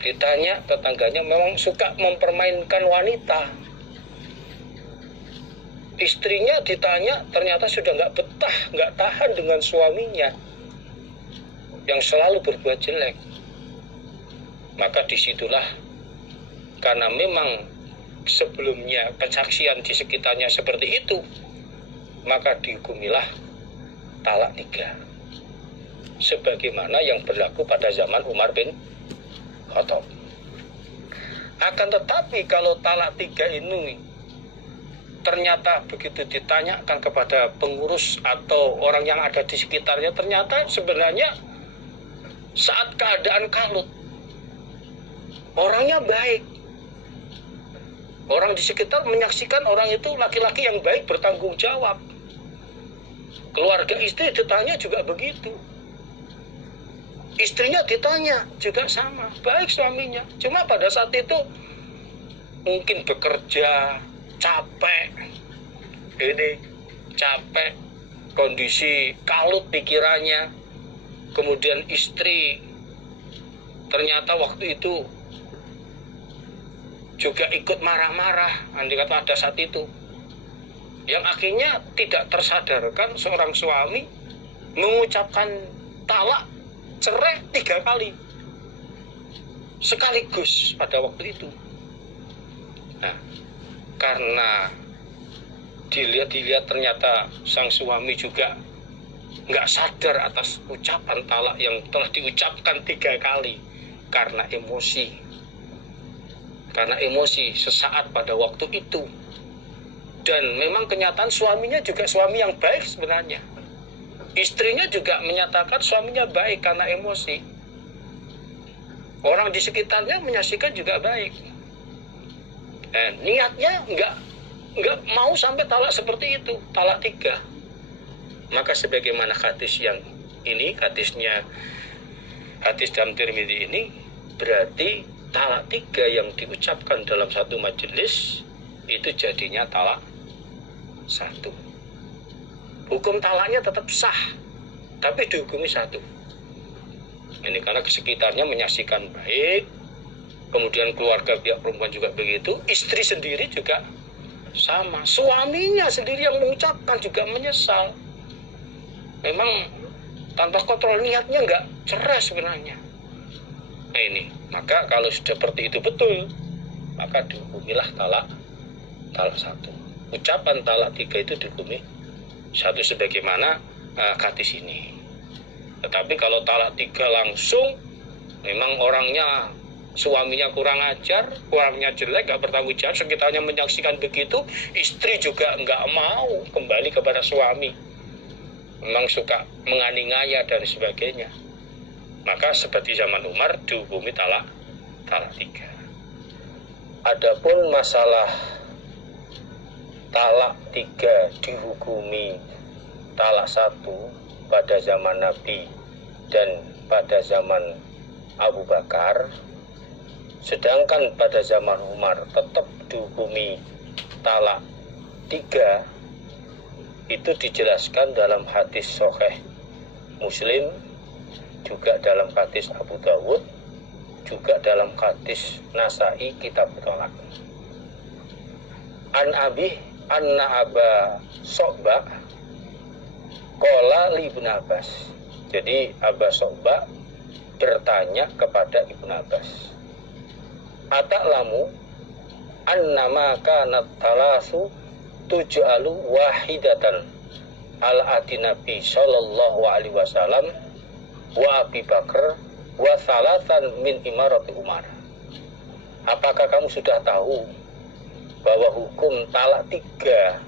Ditanya tetangganya, memang suka mempermainkan wanita. Istrinya ditanya, ternyata sudah nggak betah, nggak tahan dengan suaminya yang selalu berbuat jelek. Maka disitulah, karena memang sebelumnya kesaksian di sekitarnya seperti itu, maka dihukumilah talak 3. Sebagaimana yang berlaku pada zaman Umar bin Khattab. Akan tetapi kalau talak 3 ini ternyata begitu ditanyakan kepada pengurus atau orang yang ada di sekitarnya, ternyata sebenarnya saat keadaan kalut, orangnya baik. Orang di sekitar menyaksikan orang itu laki-laki yang baik, bertanggung jawab. Keluarga istri ditanya juga begitu. Istrinya ditanya juga sama, baik suaminya. Cuma pada saat itu mungkin bekerja, capek, kondisi kalut pikirannya. Kemudian istri ternyata waktu itu juga ikut marah-marah, andai kata pada saat itu, yang akhirnya tidak tersadarkan seorang suami mengucapkan talak cerai 3 kali sekaligus pada waktu itu. Nah, karena dilihat ternyata sang suami juga nggak sadar atas ucapan talak yang telah diucapkan 3 kali karena emosi. Karena emosi sesaat pada waktu itu. Dan memang kenyataan suaminya juga suami yang baik sebenarnya. Istrinya juga menyatakan suaminya baik karena emosi. Orang di sekitarnya menyaksikan juga baik. Niatnya nggak mau sampai talak seperti itu, talak 3. Maka sebagaimana hadis yang ini, hadis dalam Tirmidzi ini, berarti talak 3 yang diucapkan dalam satu majelis itu jadinya talak 1. Hukum talaknya tetap sah, tapi dihukumi 1. Ini karena sekitarnya menyaksikan baik, kemudian keluarga pihak perempuan juga begitu, istri sendiri juga sama, suaminya sendiri yang mengucapkan juga menyesal. Memang tanpa kontrol, niatnya nggak cerai sebenarnya. Nah ini, maka kalau sudah seperti itu betul, maka dihukumilah talak 1. Ucapan talak 3 itu dihukumi 1 sebagaimana hadis ini. Tetapi kalau talak 3 langsung, memang orangnya, suaminya kurang ajar, kurangnya jelek, gak bertanggung jawab, sekitarnya menyaksikan begitu, istri juga nggak mau kembali kepada suami, memang suka menganiaya dan sebagainya, maka seperti zaman Umar dihukumi talak 3. Adapun masalah talak 3 dihukumi talak 1 pada zaman Nabi dan pada zaman Abu Bakar, sedangkan pada zaman Umar tetap dihukumi talak 3, itu dijelaskan dalam hadis Sahih Muslim, juga dalam hadis Abu Dawud, juga dalam hadis Nasai kitab Thalaq. An Abi anna Aba So'ba qala li Ibnu Abbas. Jadi Aba So'ba bertanya kepada Ibnu Abbas, ata'lamu annama kanat talasu tuj'alu wahidatan al-ati Nabi sallallahu alaihi wasallam wa Abi Bakar wa salatan min imarati Umar. Apakah kamu sudah tahu bahwa hukum talak 3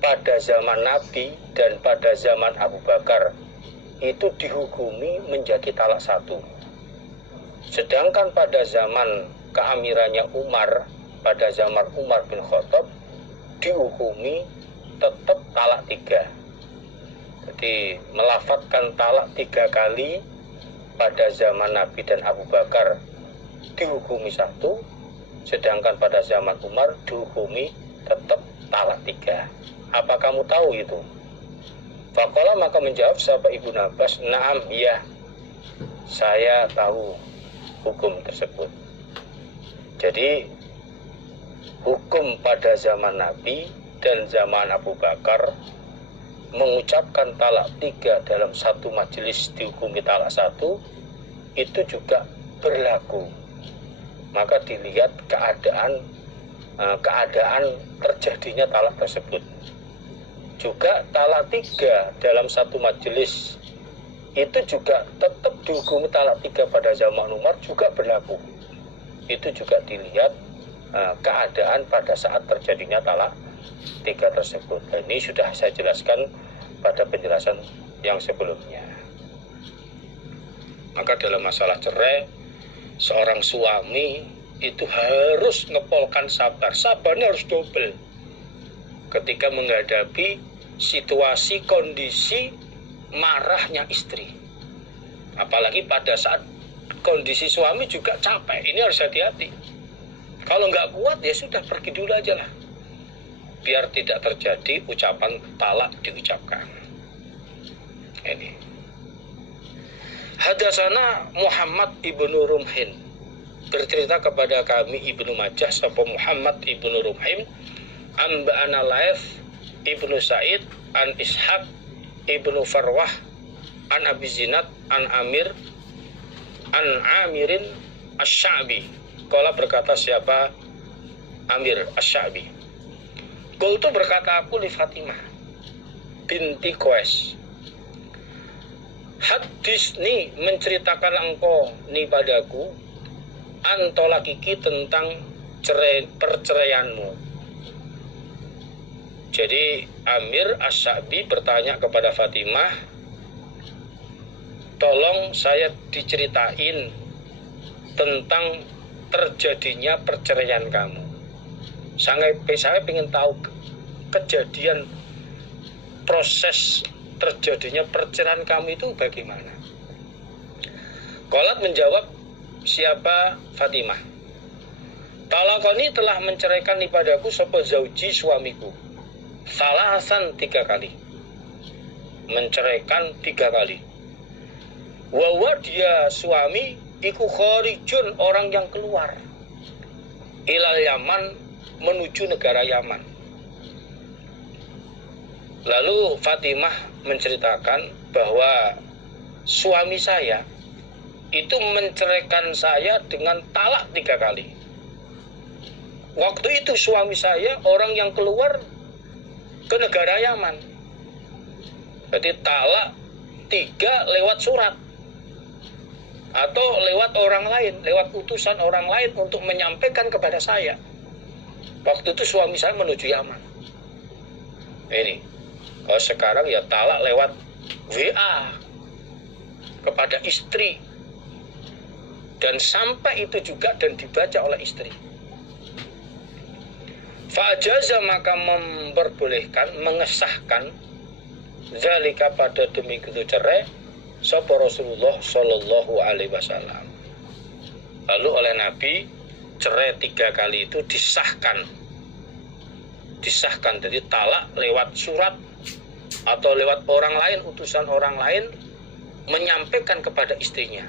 pada zaman Nabi dan pada zaman Abu Bakar itu dihukumi menjadi talak 1. Sedangkan pada zaman keamirannya Umar, pada zaman Umar bin Khattab, dihukumi tetap talak 3. Jadi melafadzkan talak 3 kali pada zaman Nabi dan Abu Bakar dihukumi 1, sedangkan pada zaman Umar dihukumi tetap talak 3. Apa kamu tahu itu? Faqala, maka menjawab sahabat Ibnu Abbas, na'am, ya, saya tahu. hukum tersebut. Jadi hukum pada zaman Nabi dan zaman Abu Bakar mengucapkan talak 3 dalam satu majelis dihukumi talak 1 itu juga berlaku. Maka dilihat keadaan terjadinya talak tersebut. Juga talak 3 dalam satu majelis itu juga tetap dihukumi talak 3 pada zaman Umar juga berlaku. Itu juga dilihat keadaan pada saat terjadinya talak 3 tersebut. Ini sudah saya jelaskan pada penjelasan yang sebelumnya. Maka dalam masalah cerai, seorang suami itu harus ngepolkan sabar. Sabarnya harus double ketika menghadapi situasi kondisi marahnya istri. Apalagi pada saat kondisi suami juga capek. Ini harus hati-hati. Kalau nggak kuat ya sudah pergi dulu aja lah, biar tidak terjadi ucapan talak diucapkan. Ini Hadatsana Muhammad ibnu Rumhin, bercerita kepada kami Ibnu Majah sapa Muhammad ibnu Rumhin, Amba'ana Laif ibnu Sa'id an Ishaq ibnu Farwah an Abi Zinad an Amir an Amirin Asy-Sya'bi. Qala berkata siapa? Amir Asy-Sya'bi. Qultu berkata aku li Fatimah binti Qais, hadis ni menceritakan engkau ni padaku antolakiki tentang perceraianmu. Jadi Amir Asy-Sya'bi bertanya kepada Fatimah, tolong saya diceritain tentang terjadinya perceraian kamu. Saya ingin tahu kejadian proses terjadinya perceraian kamu itu bagaimana. Qalat menjawab siapa? Fatimah. Talaqani telah menceraikan padaku sapa zauji suamiku. Salasan 3 kali. Menceraikan 3 kali. Wa dia suami iku kharijun, orang yang keluar ilal Yaman, menuju negara Yaman. Lalu Fatimah menceritakan bahwa suami saya itu menceraikan saya dengan talak 3 kali. Waktu itu suami saya orang yang keluar ke negara Yaman. Jadi talak 3 lewat surat atau lewat orang lain, lewat utusan orang lain untuk menyampaikan kepada saya. Waktu itu suami saya menuju Yaman. Ini. Kalau sekarang ya talak lewat WA kepada istri. Dan sampai itu juga dan dibaca oleh istri. Fa'ajaza maka memperbolehkan, mengesahkan zalika pada demi itu cerai sapa Rasulullah Shallallahu Alaihi Wasallam. Lalu oleh Nabi cerai 3 kali itu disahkan, jadi talak lewat surat atau lewat orang lain, utusan orang lain menyampaikan kepada istrinya,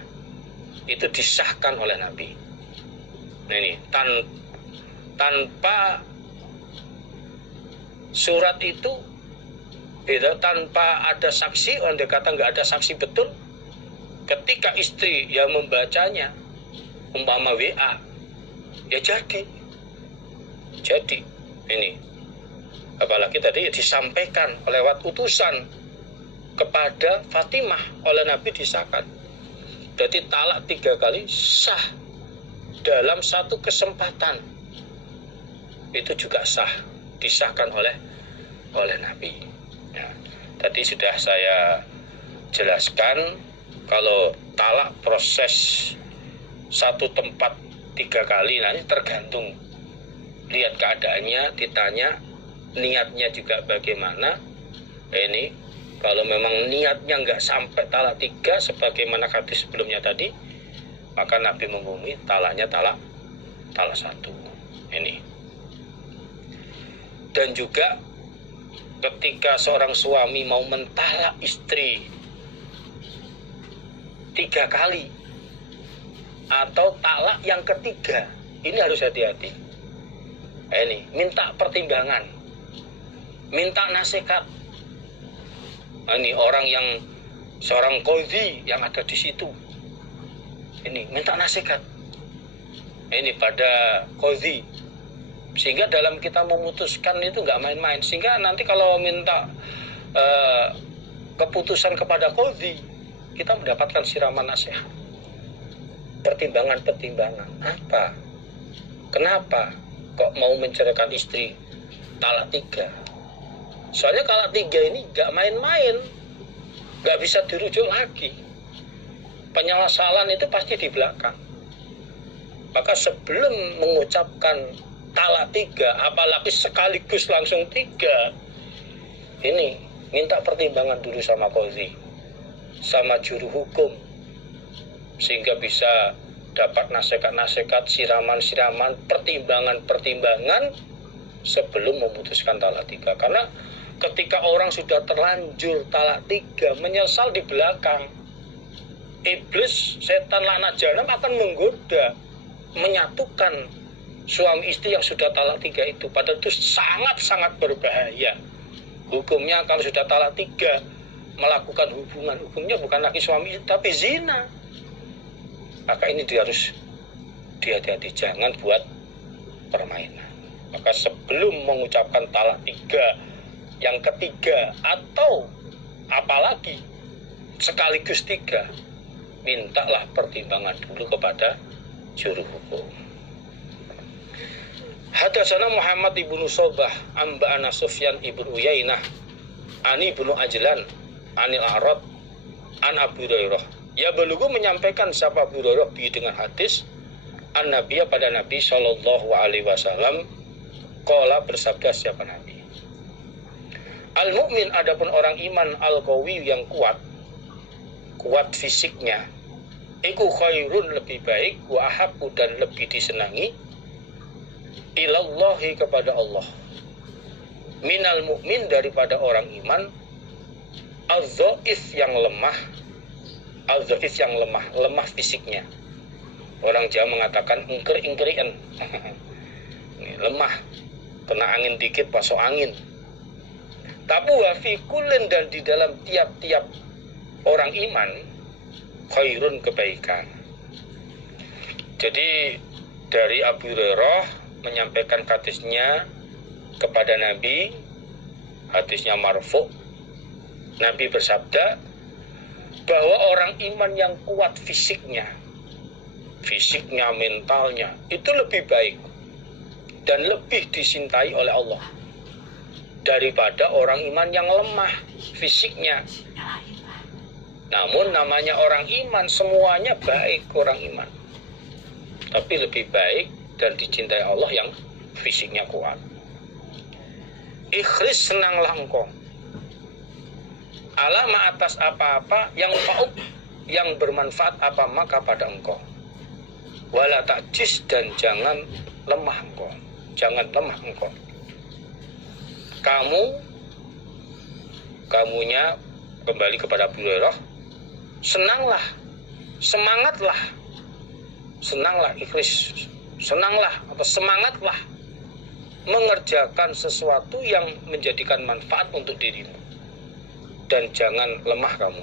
itu disahkan oleh Nabi. Nah ini tanpa surat itu beda, tanpa ada saksi, andai kata nggak ada saksi betul, ketika istri yang membacanya umpama WA ya jadi ini. Apalagi tadi disampaikan lewat utusan kepada Fatimah oleh Nabi disahkan. Jadi talak 3 kali sah dalam satu kesempatan, itu juga sah, disahkan oleh Nabi. Ya, tadi sudah saya jelaskan kalau talak proses satu tempat 3 kali, nanti tergantung lihat keadaannya, ditanya niatnya juga bagaimana. Ini kalau memang niatnya nggak sampai talak 3 sebagaimana hadis sebelumnya tadi, maka Nabi menghukumi talaknya talak 1. Ini. Dan juga ketika seorang suami mau mentalak istri 3 kali, atau talak yang ketiga. Ini harus hati-hati. Ini minta pertimbangan, minta nasihat. Ini orang yang seorang qadhi yang ada di situ. Ini minta nasihat. Ini pada qadhi. Sehingga dalam kita memutuskan itu nggak main-main. Sehingga nanti kalau minta keputusan kepada qadhi, kita mendapatkan siraman nasihat. Pertimbangan-pertimbangan. Apa? Kenapa kok mau menceraikan istri talak 3? Soalnya talak 3 ini gak main-main, gak bisa dirujuk lagi. Penyesalan itu pasti di belakang. Maka sebelum mengucapkan talak 3, apalagi sekaligus langsung 3, ini minta pertimbangan dulu sama qadhi, sama juru hukum, sehingga bisa dapat nasihat-nasihat, siraman-siraman, pertimbangan-pertimbangan sebelum memutuskan talak 3. Karena ketika orang sudah terlanjur talak 3, menyesal di belakang, iblis, setan, laknat jahanam akan menggoda, menyatukan suami istri yang sudah talak 3 itu. Padahal itu sangat-sangat berbahaya. Hukumnya kalau sudah talak 3, melakukan hubungan, hukumnya bukan lagi suami istri, tapi zina. Maka ini dia harus hati-hati, jangan buat permainan. Maka sebelum mengucapkan talak 3 yang ketiga, atau apalagi sekaligus 3, mintalah pertimbangan dulu kepada juru hukum. Hadatsana Muhammad ibnu Sobah amba'ana Sufyan ibnu Uyainah ani ibnu Ajlan anil A'rad an Abu Hurairah. Ya belugu menyampaikan siapa Abu Hurairah dengan hadis an-Nabiya pada Nabi Shallallahu Alaihi Wasallam qala bersabda siapa Nabi. Al-mu'min adapun orang iman al-qawi yang kuat fisiknya, iku khairun lebih baik, wa ahabbu dan lebih disenangi, ilallahi kepada Allah, minal mu'min daripada orang iman, al-dhaif yang lemah, lemah fisiknya. Orang Jawa mengatakan ingker-ingkerian, lemah, kena angin dikit masuk angin. Tapi wa fi kullin dan di dalam tiap-tiap orang iman khairun kebaikan. Jadi dari Abu Hurairah menyampaikan hadisnya kepada Nabi, hadisnya marfu'. Nabi bersabda bahwa orang iman yang kuat fisiknya, mentalnya, itu lebih baik dan lebih dicintai oleh Allah daripada orang iman yang lemah fisiknya. Namun namanya orang iman, semuanya baik orang iman, tapi lebih baik dan dicintai Allah yang fisiknya kuat. Ikhlis, senanglah engkau alama atas apa-apa yang fa'ub, yang bermanfaat apa maka pada engkau. Wala ta'jiz dan jangan lemah engkau. Kamunya kembali kepada Abu Hurairah, senanglah, senanglah ikhlis, senanglah atau semangatlah mengerjakan sesuatu yang menjadikan manfaat untuk dirimu. Dan jangan lemah kamu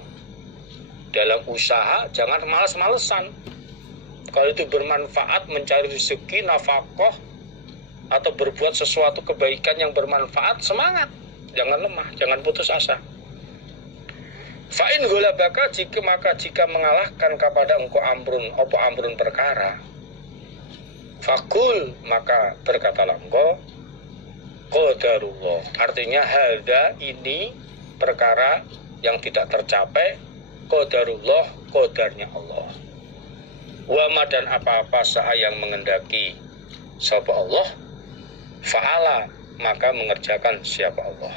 dalam usaha, jangan malas-malesan. Kalau itu bermanfaat, mencari rezeki, nafkah, atau berbuat sesuatu kebaikan yang bermanfaat, semangat, jangan lemah, jangan putus asa. Fa'in ghalabaka, jika mengalahkan kepada engkau amrun perkara, fakul, maka berkatalah engkau qadarullah. Artinya hadza, ini perkara yang tidak tercapai, qadarullah, qadarnya Allah. Wama dan apa-apa saha yang mengendaki sapa Allah, fa'ala maka mengerjakan siapa Allah.